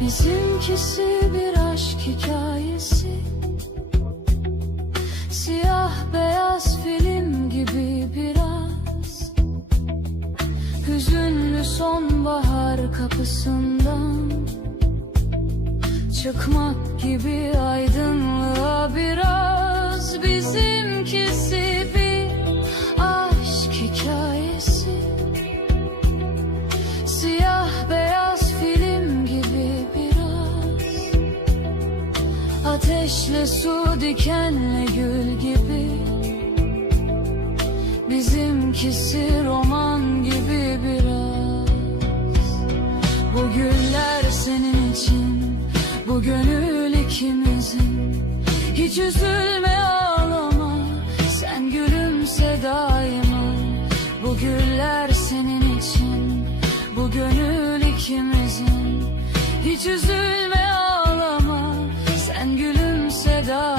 Bizimkisi bir aşk hikayesi, siyah beyaz film gibi biraz. Hüzünlü sonbahar kapısından çıkmak gibi aydınlığa biraz. Bizimkisi bir aşk hikayesi, siyah beyaz film gibi biraz. Ateşle su, dikenle gül gibi. Bizimkisi roman gibi biraz. Bu güller senin için, bu gönül ikimizin. Hiç üzülme, ağlama, sen gülümse daima. Bu güller senin için, bu gönül ikimizin. Hiç üzülme, ağlama, sen gülümse daima.